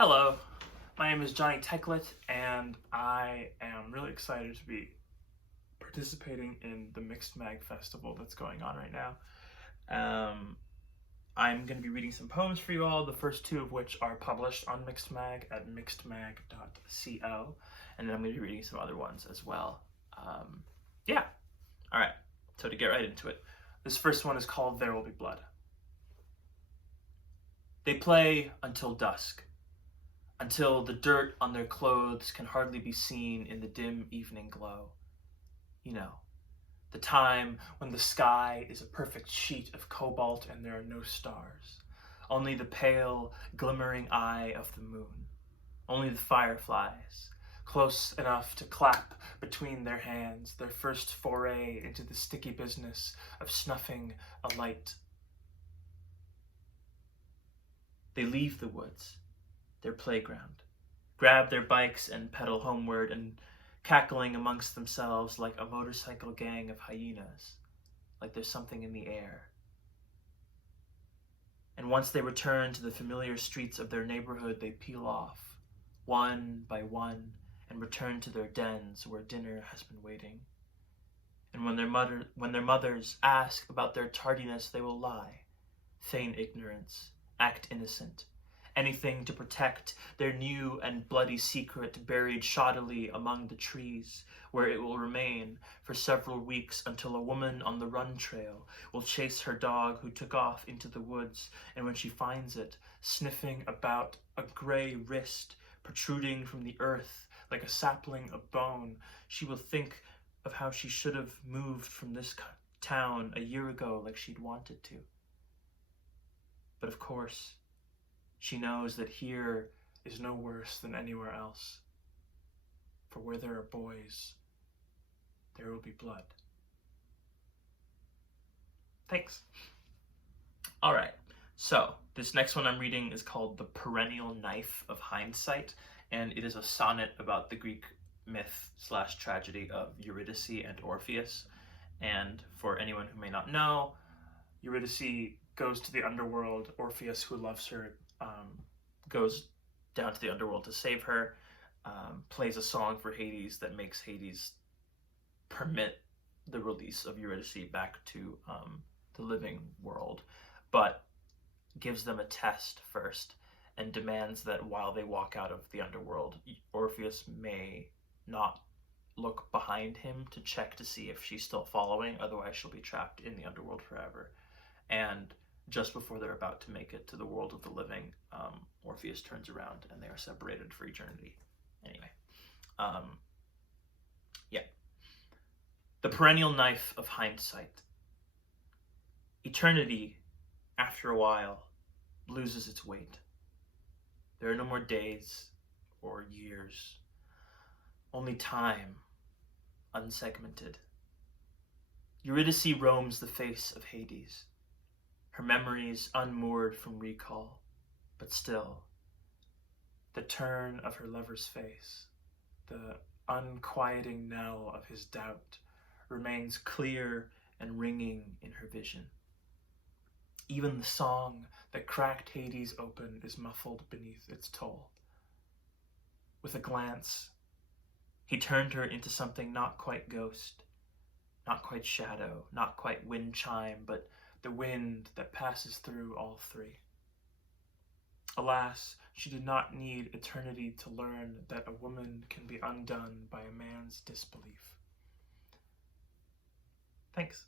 Hello, my name is Jonny Teklit, and I am really excited to be participating in the Mixed Mag Festival that's going on right now. I'm going to be reading some poems for you all, the first two of which are published on Mixed Mag at mixedmag.co, and then I'm going to be reading some other ones as well. Yeah, all right, so to get right into it, this first one is called There Will Be Blood. They play until dusk, until the dirt on their clothes can hardly be seen in the dim evening glow. You know, the time when the sky is a perfect sheet of cobalt and there are no stars, only the pale, glimmering eye of the moon, only the fireflies, close enough to clap between their hands, their first foray into the sticky business of snuffing a light. They leave the woods, their playground, grab their bikes and pedal homeward, and cackling amongst themselves like a motorcycle gang of hyenas, like there's something in the air. And once they return to the familiar streets of their neighborhood, they peel off, one by one, and return to their dens where dinner has been waiting. And when their mothers ask about their tardiness, they will lie, feign ignorance, act innocent, anything to protect their new and bloody secret buried shoddily among the trees, where it will remain for several weeks until a woman on the run trail will chase her dog who took off into the woods, and when she finds it, sniffing about a gray wrist protruding from the earth like a sapling of bone, she will think of how she should have moved from this town a year ago like she'd wanted to. But of course, she knows that here is no worse than anywhere else. For where there are boys, there will be blood. Thanks. All right, so this next one I'm reading is called The Perennial Knife of Hindsight, and it is a sonnet about the Greek myth/tragedy of Eurydice and Orpheus. And for anyone who may not know, Eurydice goes to the underworld. Orpheus, who loves her, goes down to the underworld to save her, plays a song for Hades that makes Hades permit the release of Eurydice back to the living world, but gives them a test first and demands that while they walk out of the underworld, Orpheus may not look behind him to check to see if she's still following, otherwise she'll be trapped in the underworld forever. And just before they're about to make it to the world of the living, Orpheus turns around and they are separated for eternity. Anyway, yeah. The Perennial Knife of Hindsight. Eternity, after a while, loses its weight. There are no more days or years, only time, unsegmented. Eurydice roams the face of Hades, her memories unmoored from recall, but still, the turn of her lover's face, the unquieting knell of his doubt, remains clear and ringing in her vision. Even the song that cracked Hades open is muffled beneath its toll. With a glance, he turned her into something not quite ghost, not quite shadow, not quite wind chime, but the wind that passes through all three. Alas, she did not need eternity to learn that a woman can be undone by a man's disbelief. Thanks.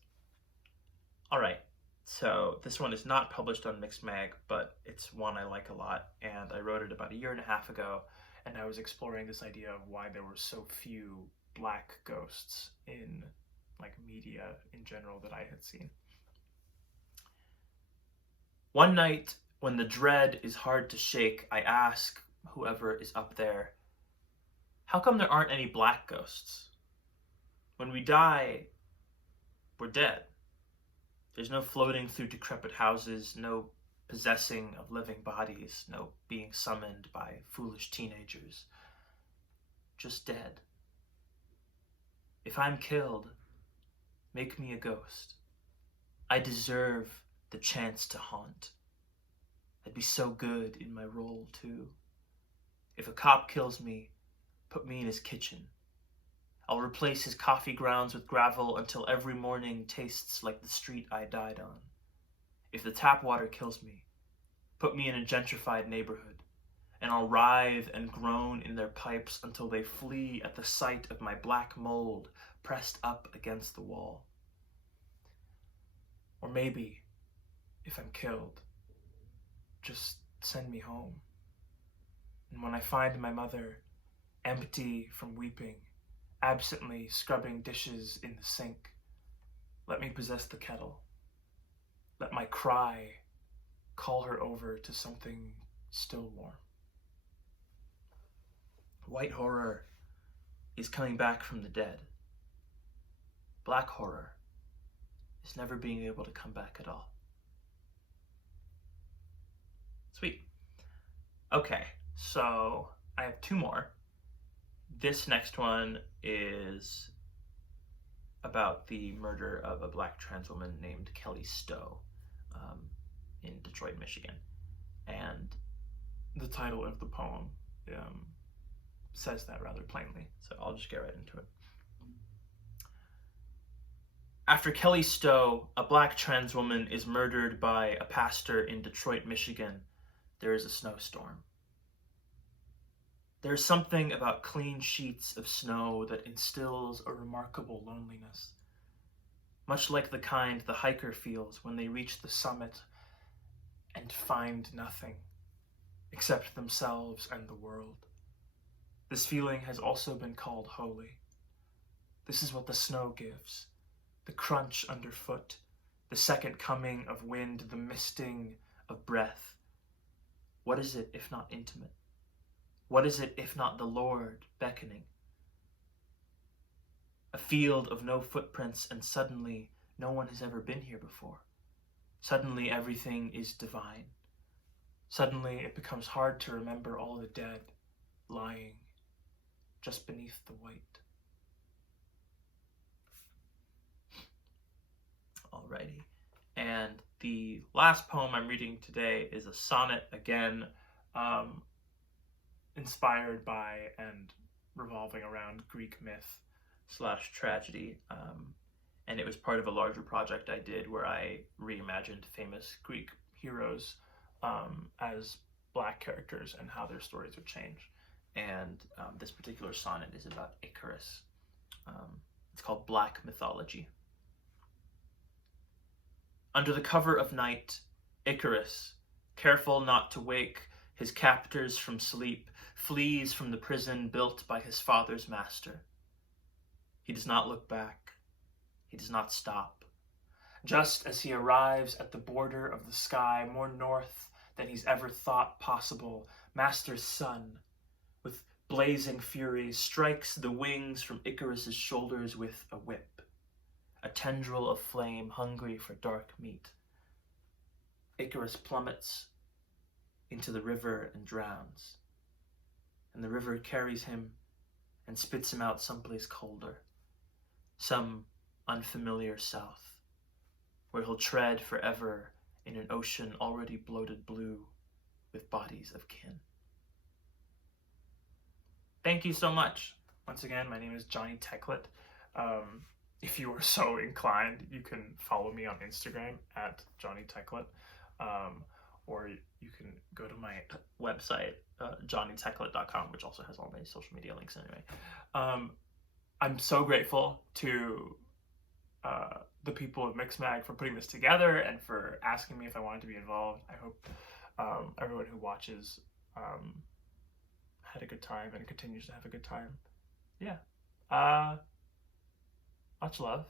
All right, so this one is not published on Mixed Mag, but it's one I like a lot, and I wrote it about a year and a half ago, and I was exploring this idea of why there were so few black ghosts in media in general that I had seen. One night, when the dread is hard to shake, I ask whoever is up there, how come there aren't any black ghosts? When we die, we're dead. There's no floating through decrepit houses, no possessing of living bodies, no being summoned by foolish teenagers. Just dead. If I'm killed, make me a ghost. I deserve the chance to haunt. I'd be so good in my role, too. If a cop kills me, put me in his kitchen. I'll replace his coffee grounds with gravel until every morning tastes like the street I died on. If the tap water kills me, put me in a gentrified neighborhood, and I'll writhe and groan in their pipes until they flee at the sight of my black mold pressed up against the wall. Or maybe, if I'm killed, just send me home. And when I find my mother, empty from weeping, absently scrubbing dishes in the sink, let me possess the kettle. Let my cry call her over to something still warm. White horror is coming back from the dead. Black horror is never being able to come back at all. Sweet. Okay, so I have two more. This next one is about the murder of a black trans woman named Kelly Stowe in Detroit, Michigan. And the title of the poem says that rather plainly, so I'll just get right into it. After Kelly Stowe, a black trans woman, is murdered by a pastor in Detroit, Michigan, there is a snowstorm. There is something about clean sheets of snow that instills a remarkable loneliness, much like the kind the hiker feels when they reach the summit and find nothing except themselves and the world. This feeling has also been called holy. This is what the snow gives: the crunch underfoot, the second coming of wind, the misting of breath. What is it if not intimate? What is it if not the Lord beckoning? A field of no footprints, and suddenly no one has ever been here before. Suddenly everything is divine. Suddenly it becomes hard to remember all the dead lying just beneath the white. Alrighty. And the last poem I'm reading today is a sonnet, again, inspired by and revolving around Greek myth / tragedy. And it was part of a larger project I did where I reimagined famous Greek heroes as black characters and how their stories would change. And this particular sonnet is about Icarus. It's called Black Mythology. Under the cover of night, Icarus, careful not to wake his captors from sleep, flees from the prison built by his father's master. He does not look back. He does not stop. Just as he arrives at the border of the sky, more north than he's ever thought possible, Master's son, with blazing fury, strikes the wings from Icarus's shoulders with a whip, a tendril of flame hungry for dark meat. Icarus plummets into the river and drowns, and the river carries him and spits him out someplace colder, some unfamiliar south, where he'll tread forever in an ocean already bloated blue with bodies of kin. Thank you so much. Once again, my name is Jonny Teklit. If you are so inclined, you can follow me on Instagram at Jonny Teklit, or you can go to my website, jonnyteklit.com, which also has all my social media links anyway. I'm so grateful to the people at Mixmag for putting this together and for asking me if I wanted to be involved. I hope everyone who watches had a good time and continues to have a good time. Yeah. Much love.